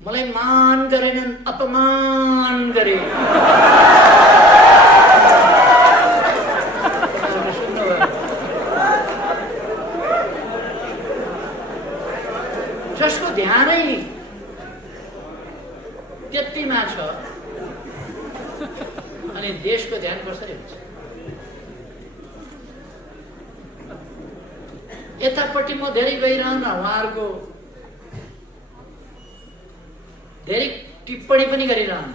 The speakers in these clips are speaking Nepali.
मलाई मान गरेनन्, अपमान गरे। जसको ध्यानै त्यतिमा छ अनि देशको ध्यान कसरी हुन्छ? यतापट्टि म धेरै गइरहन्न, उहाँहरूको धेरै टिप्पणी पनि गरिरहन्न।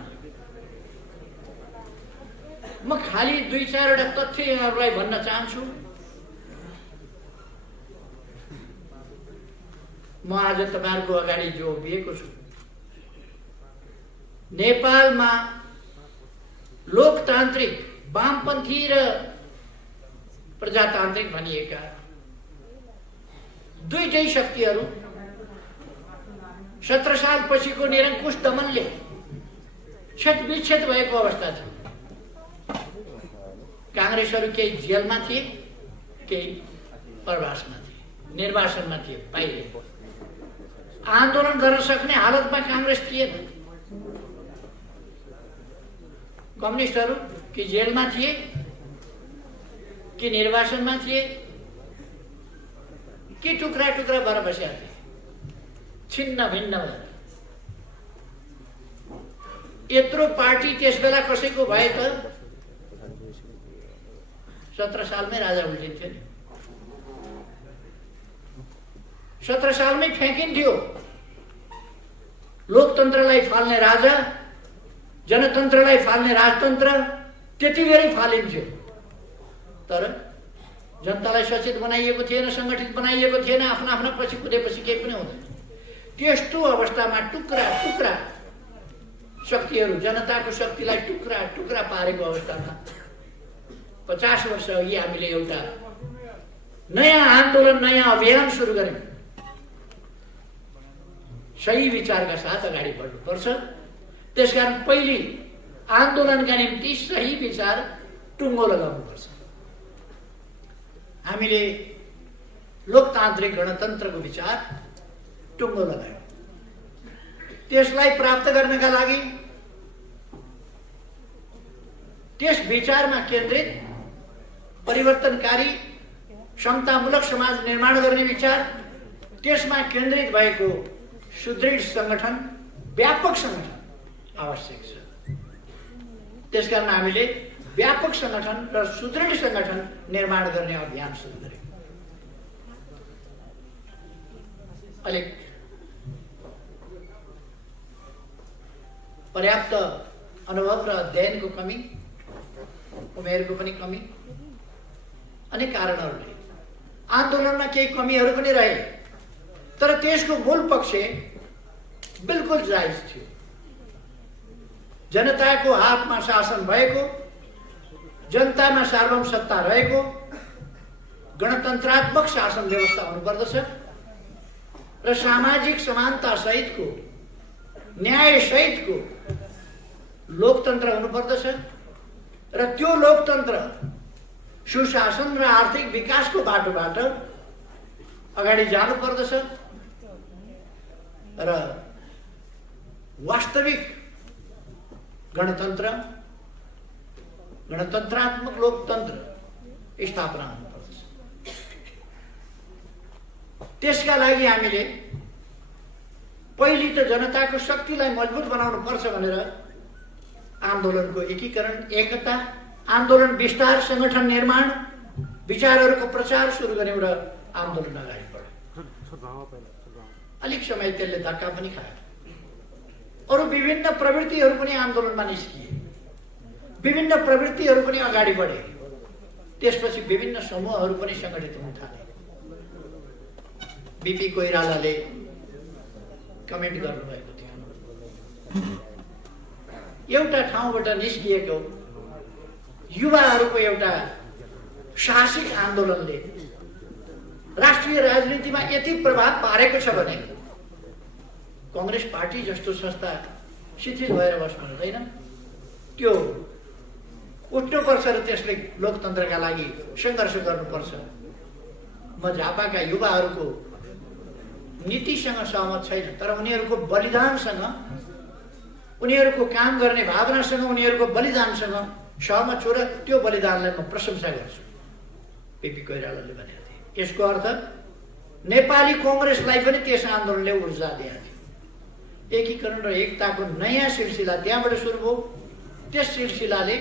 म खालि 2-4 वटा तथ्य यहाँहरूलाई भन्न चाहन्छु। म आज तपाईहरुको अगाडि जो उभिएको छु, नेपालमा लोकतान्त्रिक, वामपन्थी र प्रजातान्त्रिक भनिएका दुईटै शक्तिहरू 17 साल पछिको निरङ्कुश दमनले क्षतविक्षत भएको अवस्था छ। कांग्रेसहरू केही जेलमा थिए, केही प्रवासमा थिए, निर्वासनमा थिए, बाहिर। आन्दोलन गर्न सक्ने हालतमा कांग्रेस थिएन। कम्युनिस्टहरू कि जेलमा थिए, कि निर्वासनमा थिए, कि टुक्रा टुक्रा भएर बसेका थिए, छिन्न भिन्न भएर। यत्रो पार्टी त्यस बेला कसैको भए त 17 सालमै राजा उल्टिन्थ्यो नि। 17 सालमै फ्याँकिन्थ्यो। लोकतन्त्रलाई फाल्ने राजा, जनतन्त्रलाई फाल्ने राजतन्त्र त्यति बेरै फालिन्थ्यो। तर जनतालाई सचेत बनाइएको थिएन, संगठित बनाइएको थिएन। आफ्ना आफ्ना पछि कुदेपछि केही पनि हुँदैन। त्यस्तो अवस्थामा टुक्रा टुक्रा शक्तिहरू जनताको शक्तिलाई टुक्रा टुक्रा पारेको अवस्थामा 50 वर्ष अघि हामीले एउटा नयाँ आन्दोलन, नयाँ अभियान सुरु गर्यौं। सही विचारका साथ अगाडि बढ्नुपर्छ। त्यसकारण पहिले आन्दोलनका निम्ति सही विचार टुङ्गो लगाउनुपर्छ। हामीले लोकतान्त्रिक गणतन्त्रको विचार टुङ्गो लगायौं। त्यसलाई प्राप्त गर्नका लागि त्यस विचारमा केन्द्रित परिवर्तनकारी समतामूलक समाज निर्माण गर्ने विचार, त्यसमा केन्द्रित भएको सुदृढ संगठन, व्यापक संगठन आवश्यक छ। त्यसकारण हामीले व्यापक संगठन र सुदृढ संगठन निर्माण गर्ने अभियान सुरु गर्यौं। अलिक पर्याप्त अनुभव र अध्ययनको कमी, उमेरको पनि कमी, अनेक कारणहरूले आन्दोलनमा केही कमीहरू पनि रहे। तर त्यसको मूल पक्ष बिल्कुल जायज थियो। जनताको हातमा शासन भएको, जनतामा सार्वभौम सत्ता रहेको, गणतन्त्रात्मक शासन व्यवस्था हुनुपर्दछ र सामाजिक समानता सहितको, न्याय सहितको लोकतन्त्र हुनुपर्दछ र त्यो लोकतन्त्र सुशासन र आर्थिक विकासको बाटोबाट अगाडि जानुपर्दछ र वास्तविक गणतन्त्र, गणतन्त्रात्मक लोकतन्त्र स्थापना हुनुपर्दछ। त्यसका लागि हामीले पहिले त जनताको शक्तिलाई मजबुत बनाउनु पर्छ भनेर आन्दोलनको एकीकरण, एकता, आन्दोलन विस्तार, संगठन निर्माण, विचारहरूको प्रचार सुरु गर्यौं र आन्दोलन अगाडि बढ्यो। अलिक समय त्यसले धक्का पनि खायो। अरू विभिन्न प्रवृत्तिहरू पनि आन्दोलनमा निस्किए, विभिन्न प्रवृत्तिहरू पनि अगाडि बढे। त्यसपछि विभिन्न समूहहरू पनि संगठित हुन थाले। बीपी कोइरालाले कमेन्ट गर्नुभएको थियो, एउटा ठाउँबाट निस्किएको युवाहरूको एउटा साहसिक आन्दोलनले राष्ट्रिय राजनीतिमा यति प्रभाव पारेको छ भने कांग्रेस पार्टी जस्तो संस्था शिथिल भएर बस्नु हुँदैन। त्यो उठ्नुपर्छ र त्यसले लोकतन्त्रका लागि सङ्घर्ष गर्नुपर्छ। म झापाका युवाहरूको नीतिसँग सहमत छैन, तर उनीहरूको बलिदानसँग, उनीहरूको काम गर्ने भावनासँग, उनीहरूको बलिदानसँग सहमत छु र त्यो बलिदानलाई म प्रशंसा गर्छु। पीपी कोइरालाले भनेको थिए। यसको अर्थ नेपाली कांग्रेसलाई पनि त्यस आन्दोलनले ऊर्जा दिएको थियो। एकीकरण र एकताको नयाँ सिलसिला त्यहाँबाट सुरु भयो। त्यस सिलसिलाले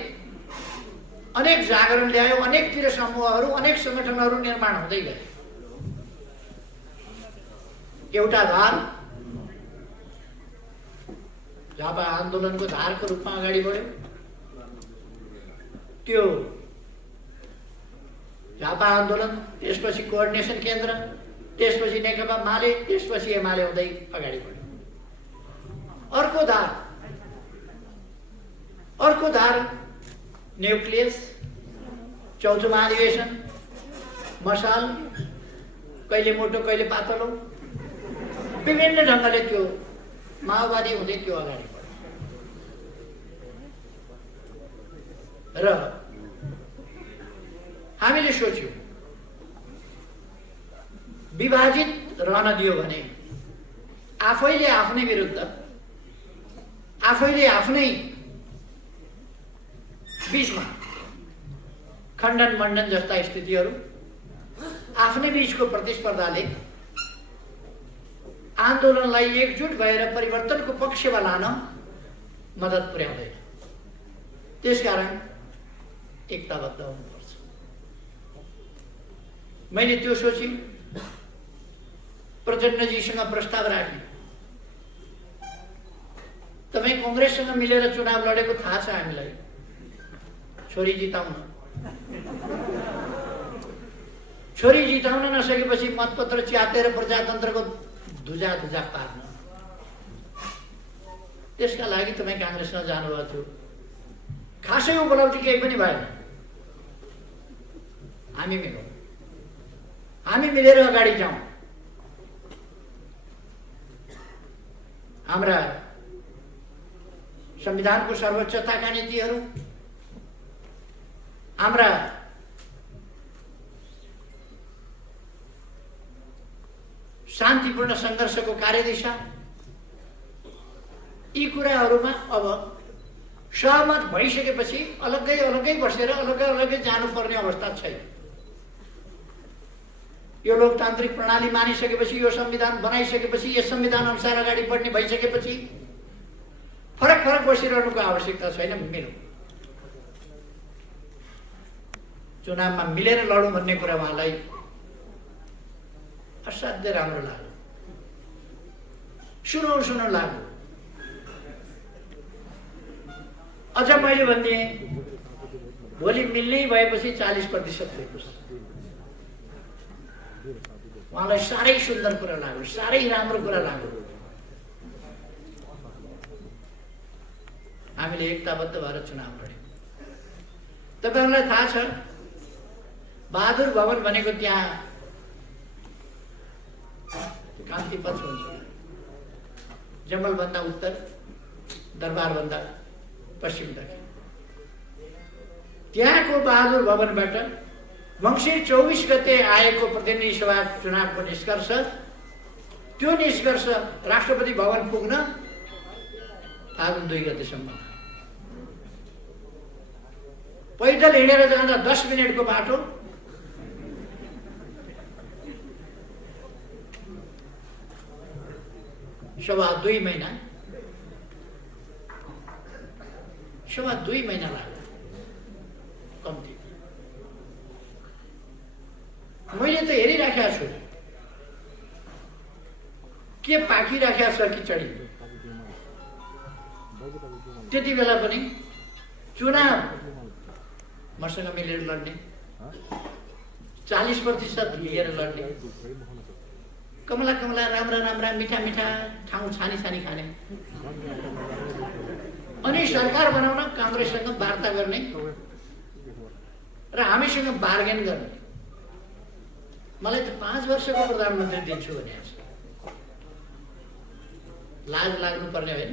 अनेक जागरण ल्यायो, अनेकतिर समूहहरू, अनेक संगठनहरू निर्माण हुँदै गए। एउटा धार झापा आन्दोलनको धारको रूपमा अगाडि बढ्यो। त्यो झापा आन्दोलन, त्यसपछि कोअर्डिनेसन केन्द्र, त्यसपछि नेकपा माले, त्यसपछि एमाले हुँदै अगाडि बढ्यो। अर्को धार न्युक्लियस, चौथो महाधिवेशन, मसाल, कहिले मोटो कहिले पातलो, विभिन्न ढङ्गले त्यो माओवादी हुँदै त्यो अगाडि बढ्यो। र हामीले सोच्यौं विभाजित रहन दियो भने आफैले आफ्नै विरुद्ध, आफैले आफ्नै बीचमा खण्डन मण्डन जस्ता स्थितिहरू, आफ्नै बीचको प्रतिस्पर्धाले आन्दोलनलाई एकजुट भएर परिवर्तनको पक्षमा लान मद्दत पुर्याउँदैन। त्यसकारण एकताबद्ध हुनुपर्छ। मैले त्यो सोची प्रचण्डजीसँग प्रस्ताव राखेँ। तपाईँ कांग्रेससँग मिलेर चुनाव लडेको थाहा छ हामीलाई, छोरी जिताउन। छोरी जिताउन नसकेपछि मतपत्र च्यातेर प्रजातन्त्रको धुजा पार्न, त्यसका लागि तपाईँ कांग्रेसमा जानुभएको थियो। खासै उपलब्धि केही पनि भएन। हामी मिलौँ, हामी मिलेर अगाडि जाउँ। हाम्रा संविधानको सर्वोच्चताका नीतिहरू, हाम्रा शान्तिपूर्ण संघर्षको कार्यदिशा, यी कुराहरूमा अब सहमत भइसकेपछि अलग्गै अलग्गै बसेर अलग्गै अलग्गै जानुपर्ने अवस्था छैन। यो लोकतान्त्रिक प्रणाली मानिसकेपछि, यो संविधान बनाइसकेपछि, यस संविधान अनुसार अगाडि बढ्ने भइसकेपछि फरक फरक बसिरहनुको आवश्यकता छैन। मिलौँ, चुनावमा मिलेर लडौँ भन्ने कुरा उहाँलाई असाध्य राम्रो लाग्यो। सुनौ लाग्यो। अझ मैले भनिदिएँ, भोलि मिल्नै भएपछि 40% दिएपछि उहाँलाई साह्रै सुन्दर कुरा लाग्यो, साह्रै राम्रो कुरा लाग्यो। हामीले एकताबद्ध भएर चुनाव लड्यौँ। तपाईहरुलाई थाहा छ, बहादुर भवन भनेको त्यहाँ कान्ति पथ हुन्छ। जमलभन्दा उत्तर, दरबारभन्दा पश्चिमतर्फ। त्यहाँको बहादुर भवनबाट मङ्सिर 24 गते आएको प्रतिनिधि सभा चुनावको निष्कर्ष, त्यो निष्कर्ष राष्ट्रपति भवन पुग्न फागुन 2 गतेसम्म। पैदल हिँडेर जाँदा 10 मिनेटको बाटो, सवा 2 महिना लाग्यो कम्ती। मैले त हेरिराखेको छु के पाकिराखेको छ खिचडी। त्यति बेला पनि चुनाव मसँग मिलेर लड्ने, 40% लिएर लड्ने, कमला राम्रा मिठा ठाउँ छानी खाने, अनि सरकार बनाउन कांग्रेससँग वार्ता गर्ने र हामीसँग बार्गेन गर्ने। मलाई त 5 वर्षको प्रधानमन्त्री दिन्छु भने लाज लाग्नु पर्ने होइन।